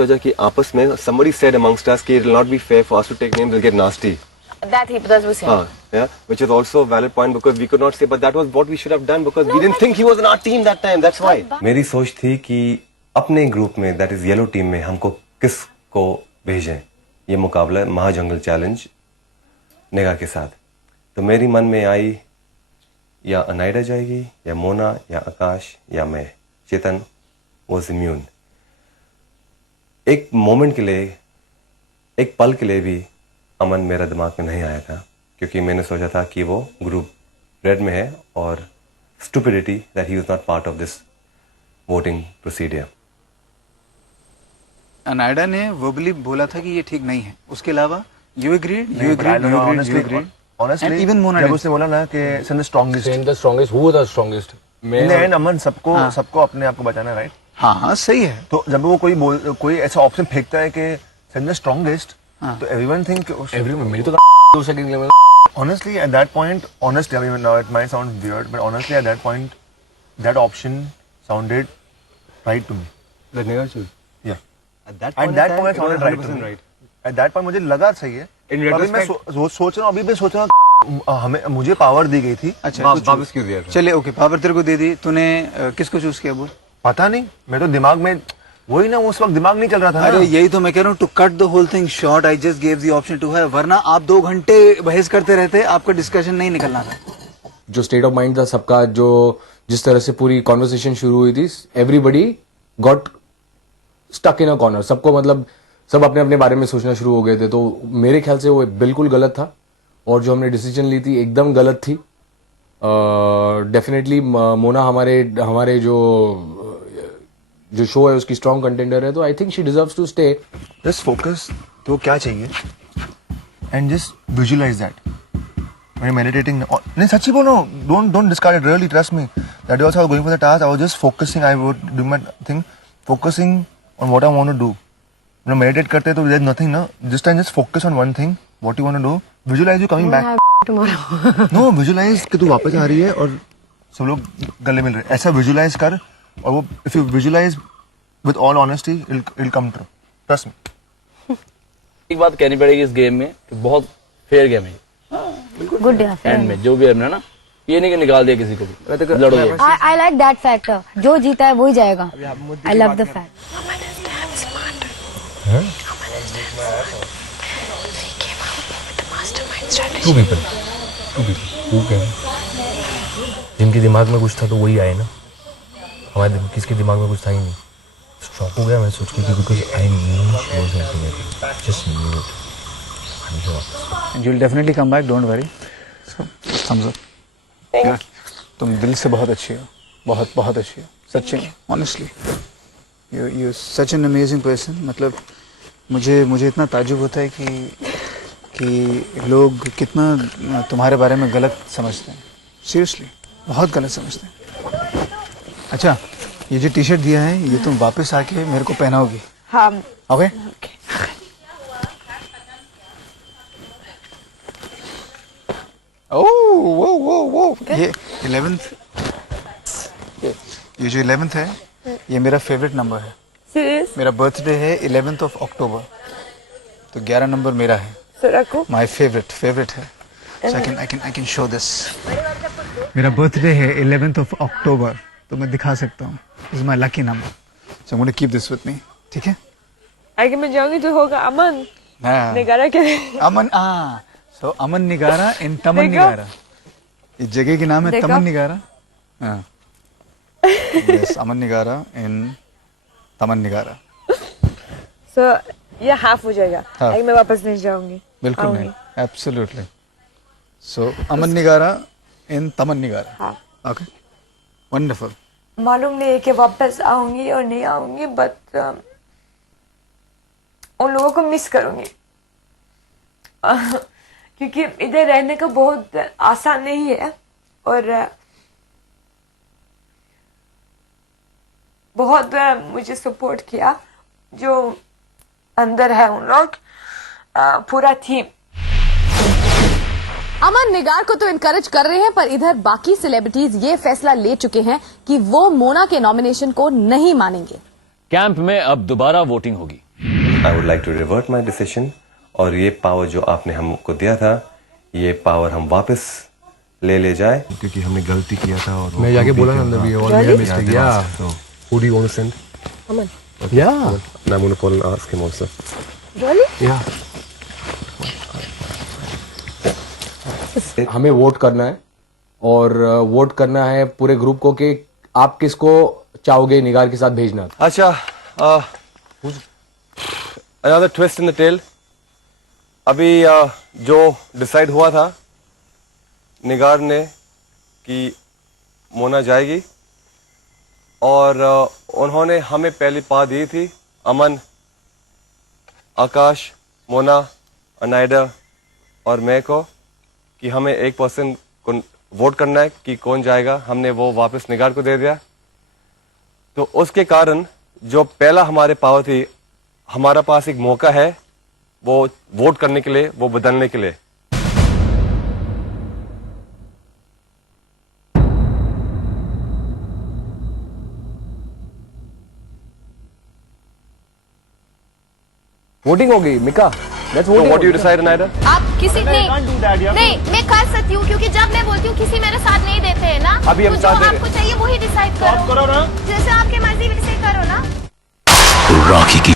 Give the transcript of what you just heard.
वजह कि आपस में somebody said amongst us कि it will not be fair for us to take names, will get nasty. That was him. Yeah, which is also a valid point because we could not say, but that was what we should have done because we didn't think he was in our team that time. That's why. मेरी सोच थी कि अपने group में, that is yellow team में, हमको किस को भेजें ये मुकाबला महाजंगल चैलेंज निगाह के साथ। तो मेरी मन में आई या अनाइडा जाएगी या मोना या आकाश या मैं। चेतन was immune. एक मोमेंट के लिए, एक पल के लिए भी अमन मेरा दिमाग में नहीं आया था क्योंकि मैंने सोचा था कि वो ग्रुप रेड में है और stupidity that he was not part of this voting procedure. अनाइडा ने वर्बली बोला था कि ये ठीक नहीं है, उसके अलावा you agreed Honestly, even Mona जब उसने बोला ना कि send the strongest, who was the strongest? in the end अमन सबको अपने आप को बचाना, राइट? हाँ सही है। तो जब वो कोई ऐसा ऑप्शन फेंकता है कि send the strongest, तो everyone think मेरी तो 2 सेकंड के लिए honestly at that point, honestly, I mean now it might sound weird, but honestly at that point, that option sounded right to me. That never choose. Yeah. At that point it sounded right to me. Right. At that point मुझे लगा सही है। In अभी मैं retrospect, सोच रहा हूँ, अभी भी सोच रहा हूँ, हमें मुझे पावर दी गई थी। अच्छा वापस क्यों दिया? चलिए ओके, पावर तेरे को दे दी, तूने किसको चूज किया बोल? पता नहीं, मैं तो दिमाग में वही ना, उस वक्त दिमाग नहीं चल रहा था। अरे यही तो मैं कह रहा हूँ, to cut the whole thing short I just give the option to her, वरना आप 2 घंटे बहस करते रहते, आपका डिस्कशन नहीं निकलना था। जो स्टेट ऑफ माइंड था सबका, जो जिस तरह से पूरी कॉन्वर्सेशन शुरू हुई थी, everybody got stuck in a corner. सबको मतलब सब अपने अपने बारे में सोचना शुरू हो गए थे। तो मेरे ख्याल से वो बिल्कुल गलत था और जो हमने डिसीजन ली थी एकदम गलत थी। डेफिनेटली मोना हमारे जो शो है उसकी स्ट्रॉन्ग कंटेंडर है, तो I think she deserves to stay. Just focus, तो क्या चाहिए, एंड जस्ट विजुअलाइज दैट। मैं मेडिटेटिंग नहीं, सच्ची बोलो, don't discard it, really trust me, that was how going for the task. I was just focusing, I would do my thing, focusing on what I want to do. ना meditate करते तो there nothing ना, this time just focus on one thing, what you want to do, visualise you coming back. No, visualise कि तू वापस आ रही है और सब लोग गले मिल रहे हैं, ऐसा विजुअलाइज कर। और वो if you visualise with all honesty, it will come true, trust me. एक बात कहनी पड़ेगी इस गेम में कि बहुत फेयर गेम है। Good एंड में जो भी है ना, ये नहीं कि निकाल दिया किसी को भी, लड़ोगे। I like that factor. जो जीता है वही जाएगा। I love the fact. To people who can, जिनके दिमाग में कुछ था तो वही आए ना, हमारे किसके दिमाग में कुछ था ही नहीं। शॉक हो गया मैं सोच के, because I knew she was not, just knew it. You will definitely come back, don't worry. So Thums up. तुम दिल से बहुत अच्छी हो, बहुत बहुत अच्छी हो, सच्ची में, honestly you such an amazing person. मतलब मुझे इतना ताजुब होता है कि लोग कितना तुम्हारे बारे में गलत समझते हैं, सीरियसली बहुत गलत समझते हैं। अच्छा, ये जो टी शर्ट दिया है ये तुम वापस आके मेरे को पहनाओगी? हाँ। ओके। वो ये 11th, ये जो 11th है ये मेरा फेवरेट नंबर है। Serious? मेरा बर्थडे है 11th of October, तो 11 नंबर मेरा है। माय फेवरेट है। So I can show this. मेरा बर्थडे है 11th of October, तो मैं दिखा सकता हूँ। This is my lucky number. So I'm going to keep this with me. ठीक है? आगे मैं जाऊंगी तो होगा अमन निगारा के। अमन, so अमन निगारा इन तमन निगारा। इस जगह के नाम है तमन निगारा। हाँ। Yes, अमन निगारा इन तमन निगारा। So ये हाफ हो जाएगा। हाँ। आगे मैं वापस नहीं जाऊंगी। बिल्कुल नहीं, एब्सोल्युटली। सो अमन निगारा इन तमन निगारा। हाँ। Okay, wonderful. मालूम नहीं है कि वापस आऊंगी और नहीं आऊंगी, बट उन लोगों को मिस करूंगी क्योंकि इधर रहने का बहुत आसान नहीं है और बहुत मुझे सपोर्ट किया जो अंदर है उन लोग, पूरा थीम। अमन निगार को तो इनकरेज कर रहे हैं, पर इधर बाकी सेलिब्रिटीज ये फैसला ले चुके हैं कि वो मोना के नॉमिनेशन को नहीं मानेंगे। कैंप में अब दोबारा वोटिंग होगी। I would like to revert my decision, और ये पावर जो आपने हमको दिया था, ये पावर हम वापस ले जाए, क्योंकि हमने गलती किया था और मैं जाके बोला ना अंदर भी और मेरा मिस्टेक या who do you want to send? या And I'm going to call and ask him also. या हमें वोट करना है और वोट करना है पूरे ग्रुप को कि आप किसको चाहोगे निगार के साथ भेजना। अच्छा, another twist in the tail. अभी जो डिसाइड हुआ था निगार ने कि मोना जाएगी, और उन्होंने हमें पहली पा दी थी, अमन, आकाश, मोना, अनाइडा और मैं को, कि हमें एक पर्सन को वोट करना है कि कौन जाएगा। हमने वो वापस निगार को दे दिया। तो उसके कारण जो पहला हमारे पावर थी, हमारा पास एक मौका है वो वोट करने के लिए, वो बदलने के लिए। वोटिंग हो गई Mika, let's So vote. what do you decide, Anaida? आप किसी नहीं मैं कर सकती हूँ, क्योंकि जब मैं बोलती हूँ किसी मेरे साथ नहीं देते हैं ना, अभी हम तो जो साथ दे रहे हैं। आपको चाहिए वही डिसाइड करो ना, जैसे आपकी मर्जी वैसे करो ना। रॉकी की